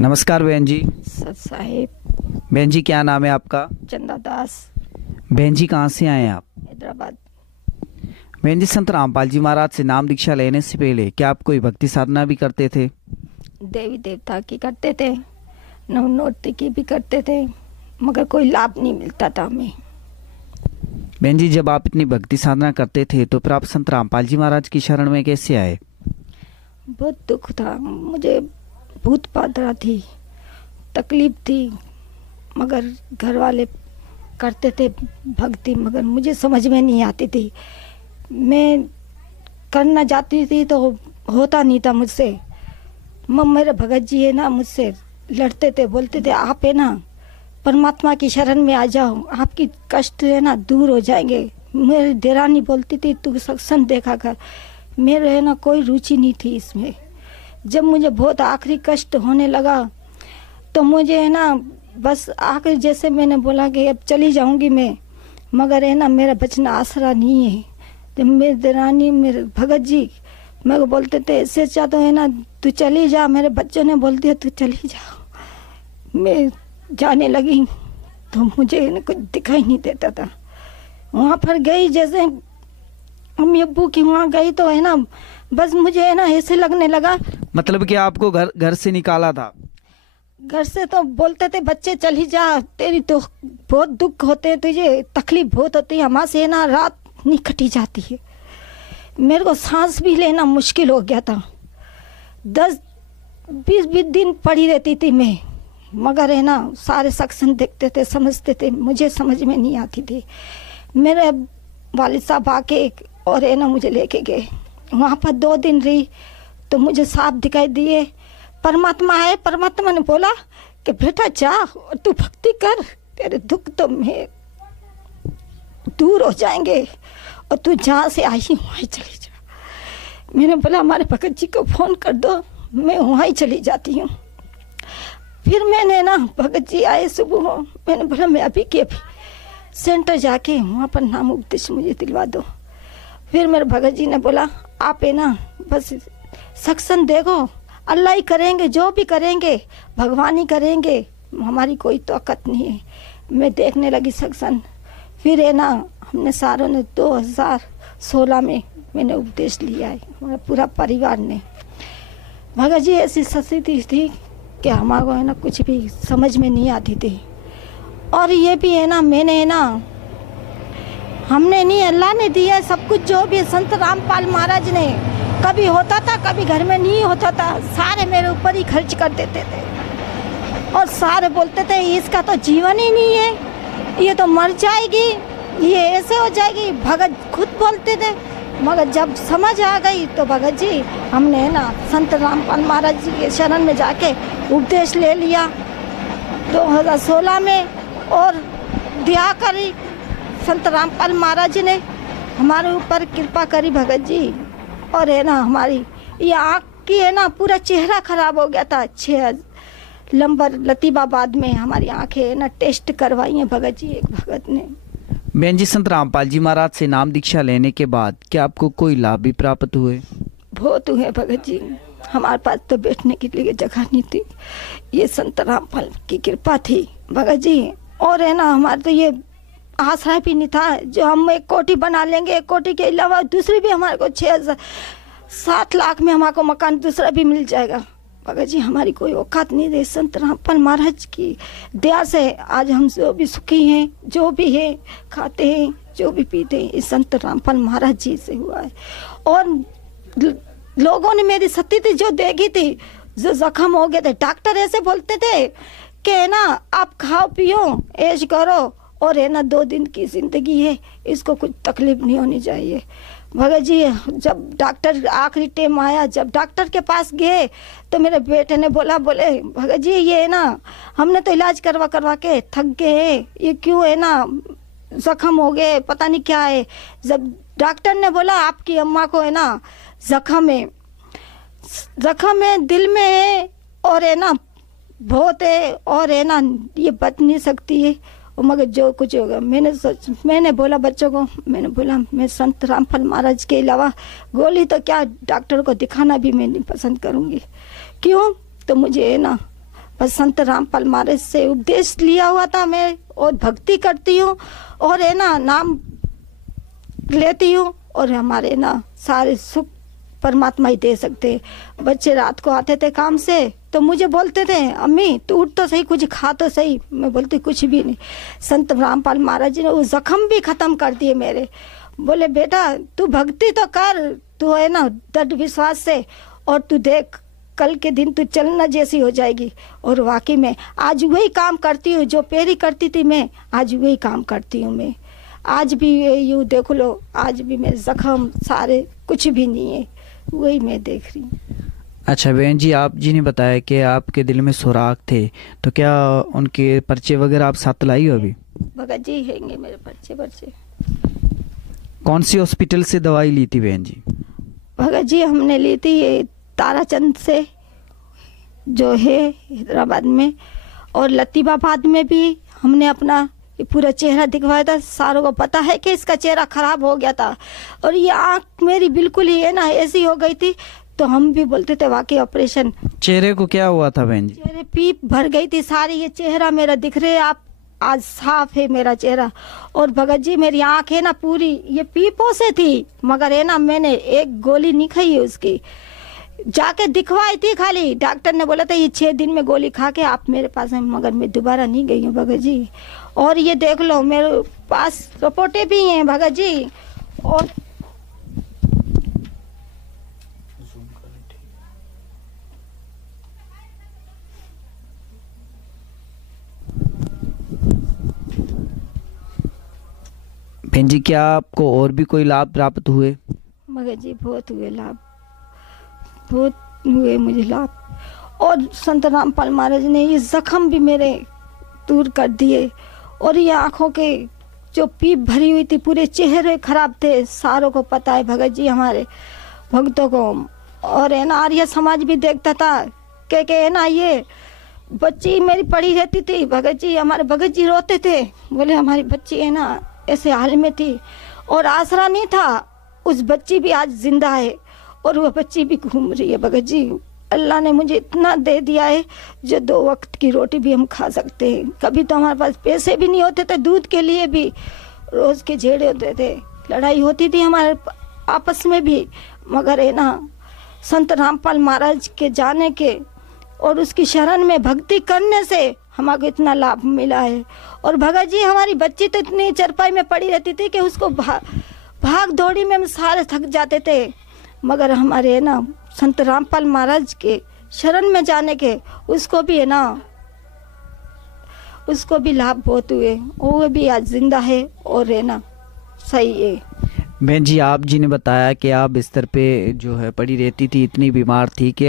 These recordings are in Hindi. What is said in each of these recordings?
नमस्कार बहन जी। सत साहिब। बहन जी क्या नाम है आपका? चंदा दास। बहन जी कहाँ से आए हैं आप? हैदराबाद। बहन जी संत रामपाल जी महाराज से नाम दीक्षा लेने से पहले क्या आप कोई भक्ति साधना भी करते थे? देवी देवता की करते थे, नवनोती की भी करते थे, मगर कोई लाभ नहीं मिलता था हमें। बहन जी जब आप इतनी भक्ति साधना करते थे तो फिर आप संत रामपाल जी महाराज की शरण में कैसे आए? बहुत दुख था मुझे, भूत बाधा थी, तकलीफ थी, मगर घर वाले करते थे भक्ति, मगर मुझे समझ में नहीं आती थी। मैं करना जाती थी तो होता नहीं था मुझसे। मेरे भगत जी है ना, मुझसे लड़ते थे, बोलते थे आप है ना परमात्मा की शरण में आ जाओ, आपकी कष्ट है ना दूर हो जाएंगे। मेरी देरानी बोलती थी तू सत्संग देखा कर। मेरे है ना कोई रुचि नहीं थी इसमें। जब मुझे बहुत आखिरी कष्ट होने लगा तो मुझे है ना बस आखिर जैसे मैंने बोला कि अब चली जाऊंगी मैं, मगर है ना मेरा बचना आसरा नहीं है। जब मेरी देरानी मेरे भगत जी मेरे को बोलते थे इससे अच्छा तो है ना तू चली जा, मेरे बच्चों ने बोल दिया तू चली जा। मैं जाने लगी तो मुझे है ना कुछ दिखाई नहीं देता था। वहाँ पर गई, जैसे हम अब्बू की वहाँ गई तो है ना बस मुझे है ना ऐसे लगने लगा। मतलब कि आपको घर से निकाला था? घर से तो बोलते थे बच्चे चली जा, तेरी तो बहुत दुख होते हैं, तुझे तकलीफ बहुत होती है, हमारे से है ना रात नहीं कटी जाती है। मेरे को सांस भी लेना मुश्किल हो गया था। 10-20 दिन पड़ी रहती थी मैं, मगर है ना सारे सत्संग देखते थे, समझते थे, मुझे समझ में नहीं आती थी। मेरे वालिद साहब आके और है ना मुझे लेके गए। वहाँ पर 2 दिन रही तो मुझे साफ दिखाई दिए परमात्मा है। परमात्मा ने बोला कि बेटा जा और तू भक्ति कर, तेरे दुख तो मैं दूर हो जाएंगे और तू जहाँ से आई वहीं चली जा। मैंने बोला हमारे भगत जी को फ़ोन कर दो, मैं वहीं चली जाती हूँ। फिर मैंने ना भगत जी आए सुबह, मैंने बोला मैं अभी के अभी सेंटर जाके वहाँ पर नाम उपदेश मुझे दिलवा दो। फिर मेरे भगत जी ने बोला आप है ना बस सत्संग देखो, अल्लाह ही करेंगे, जो भी करेंगे भगवान ही करेंगे, हमारी कोई ताकत नहीं है। मैं देखने लगी सत्संग। फिर है ना हमने सारों ने 2016 में मैंने उपदेश लिया है, हमारा पूरा परिवार ने। भगत जी ऐसी स्थिति थी कि हमारे को है ना कुछ भी समझ में नहीं आती थी। और ये भी है ना मैंने है ना हमने नहीं, अल्लाह ने दिया है सब कुछ। जो भी संत रामपाल महाराज ने कभी होता था कभी घर में नहीं होता था, सारे मेरे ऊपर ही खर्च कर देते थे। और सारे बोलते थे इसका तो जीवन ही नहीं है, ये तो मर जाएगी, ये ऐसे हो जाएगी। भगत खुद बोलते थे, मगर जब समझ आ गई तो भगत जी हमने ना संत रामपाल महाराज जी के शरण में जाके उपदेश ले लिया 2016 में। और दया करी संत रामपाल महाराज जी ने, हमारे ऊपर कृपा करी भगत जी। और है ना हमारी ये आँख की है ना पूरा चेहरा खराब हो गया था। 6 नंबर लतीबाबाद में हमारी आँखें है ना टेस्ट करवाई हैं भगत जी, एक भगत ने। बहन जी संत रामपाल जी महाराज से नाम दीक्षा लेने के बाद क्या आपको कोई लाभ भी प्राप्त हुए? बहुत हुए भगत जी। हमारे पास तो बैठने के लिए जगह नहीं थी, ये संत रामपाल की कृपा थी भगत जी। और है ना हमारे तो ये आशा भी नहीं था जो हम एक कोठी बना लेंगे, एक कोठी के अलावा दूसरी भी हमारे को 6-7 लाख में हमारे को मकान दूसरा भी मिल जाएगा। भगत जी हमारी कोई औकात नहीं रही, संत रामपाल महाराज की दया से आज हम जो भी सुखी हैं, जो भी है खाते हैं, जो भी पीते हैं, इस संत रामपाल महाराज जी से हुआ है। और लोगों ने मेरी स्थिति जो देखी थी, जो जख्म हो गए थे, डॉक्टर ऐसे बोलते थे कि है ना आप खाओ पियो ऐश करो और है ना 2 दिन की जिंदगी है, इसको कुछ तकलीफ नहीं होनी चाहिए। भगत जी जब डॉक्टर आखिरी टाइम आया, जब डॉक्टर के पास गए तो मेरे बेटे ने बोले भगत जी ये है ना हमने तो इलाज करवा के थक गए हैं, ये क्यों है ना जख्म हो गए, पता नहीं क्या है। जब डॉक्टर ने बोला आपकी अम्मा को है ना जख्म है दिल में है और है ना बहुत है और है ना ये बच नहीं सकती है, मगर जो कुछ होगा। मैंने बोला बच्चों को, मैंने बोला मैं संत रामपाल महाराज के अलावा गोली तो क्या डॉक्टर को दिखाना भी मैं नहीं पसंद करूँगी। क्यों? तो मुझे है ना बस संत रामपाल महाराज से उपदेश लिया हुआ था मैं, और भक्ति करती हूँ और है ना नाम लेती हूँ, और हमारे ना सारे सुख परमात्मा ही दे सकते हैं। बच्चे रात को आते थे काम से तो मुझे बोलते थे, अम्मी तू उठ तो सही, कुछ खा तो सही। मैं बोलती कुछ भी नहीं। संत रामपाल महाराज जी ने वो जख्म भी खत्म कर दिए मेरे। बोले बेटा तू भक्ति तो कर, तू है ना दृढ़ विश्वास से, और तू देख कल के दिन तू चलना जैसी हो जाएगी। और वाकई में आज वही काम करती हूँ जो पहले करती थी मैं, आज वही काम करती हूँ मैं। आज भी यूँ देख लो, आज भी मेरे जख्म सारे कुछ भी नहीं है, वही मैं देख रही हूँ। अच्छा बहन जी, आप जी ने बताया कि आपके दिल में सुराग थे, तो क्या उनके पर्चे वगैरह आप साथ लाई हो अभी? भगत जी हैंगे मेरे पर्चे। कौन सी हॉस्पिटल से दवाई ली थी बहन जी? भगत जी हमने ली थी ये ताराचंद से जो है हैदराबाद में, और लतीफाबाद में भी हमने अपना ये पूरा चेहरा दिखवाया था। सारों को पता है कि इसका चेहरा खराब हो गया था, और ये आँख मेरी बिल्कुल ही है ना ऐसी हो गई थी, तो हम भी बोलते थे वाकई ऑपरेशन। चेहरे को क्या हुआ था बहन जी? चेहरे पीप भर गई थी सारी, ये चेहरा मेरा दिख रहे हैं आप, आज साफ है मेरा चेहरा। और भगत जी मेरी आँख है ना पूरी ये पीपों से थी, मगर है ना मैंने एक गोली नहीं खाई है उसकी, जाके दिखवाई थी खाली। डॉक्टर ने बोला था ये 6 दिन में गोली खा के आप मेरे पास हैं, मगर मैं दोबारा नहीं गई हूँ भगत जी। और ये देख लो मेरे पास रिपोर्टें भी हैं भगत जी। और बहन जी, क्या आपको और भी कोई लाभ प्राप्त हुए? भगत जी बहुत हुए लाभ, बहुत हुए मुझे लाभ। और संत रामपाल महाराज ने ये जख्म भी मेरे दूर कर दिए, और ये आँखों के जो पीप भरी हुई थी, पूरे चेहरे खराब थे, सारों को पता है भगत जी हमारे भक्तों को। और है ना आर्य समाज भी देखता था कि है ना ये बच्ची मेरी पड़ी रहती थी भगत जी, हमारे भगत जी रोते थे, बोले हमारी बच्ची है ना ऐसे हाल में थी, और आसरा नहीं था। उस बच्ची भी आज जिंदा है, और वह बच्ची भी घूम रही है भगत जी। अल्लाह ने मुझे इतना दे दिया है जो 2 वक्त की रोटी भी हम खा सकते हैं। कभी तो हमारे पास पैसे भी नहीं होते थे, दूध के लिए भी रोज के झेड़े होते थे, लड़ाई होती थी हमारे आपस में भी, मगर है ना संत रामपाल महाराज के जाने के और उसकी शरण में भक्ति करने से हमको इतना लाभ मिला है। और भगत जी हमारी बच्ची तो इतनी चरपाई में पड़ी रहती थी कि उसको भाग दौड़ी में हम सारे थक जाते थे, मगर हमारे है ना संत रामपाल महाराज के शरण में जाने के उसको भी है ना, उसको भी लाभ बहुत हुए, वो भी आज जिंदा है और है ना सही है। बहन जी, आप जी ने बताया कि आप बिस्तर पे जो है पड़ी रहती थी, इतनी बीमार थी कि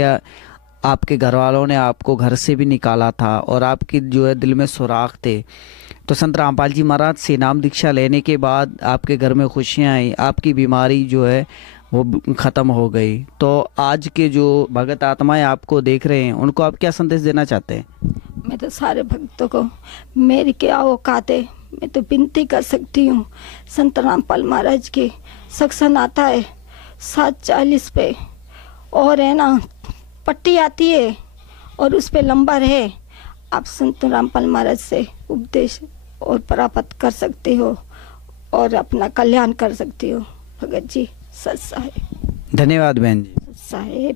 आपके घर वालों ने आपको घर से भी निकाला था, और आपकी जो है दिल में सुराख थे। तो संत रामपाल जी महाराज से नाम दीक्षा लेने के बाद आपके घर में खुशियाँ आई, आपकी बीमारी जो है वो ख़त्म हो गई। तो आज के जो भगत आत्माएं आपको देख रहे हैं उनको आप क्या संदेश देना चाहते हैं? मैं तो सारे भक्तों को, मेरी क्या औकात है, मैं तो विनती कर सकती हूँ। संत रामपाल महाराज की सत्संग आता है 7:40 पे, और है ना पट्टी आती है और उस पे नंबर है, आप संत रामपाल महाराज से उपदेश और प्राप्त कर सकते हो और अपना कल्याण कर सकते हो। भगत जी सच्चा है। धन्यवाद बहन जी। सच्चा है।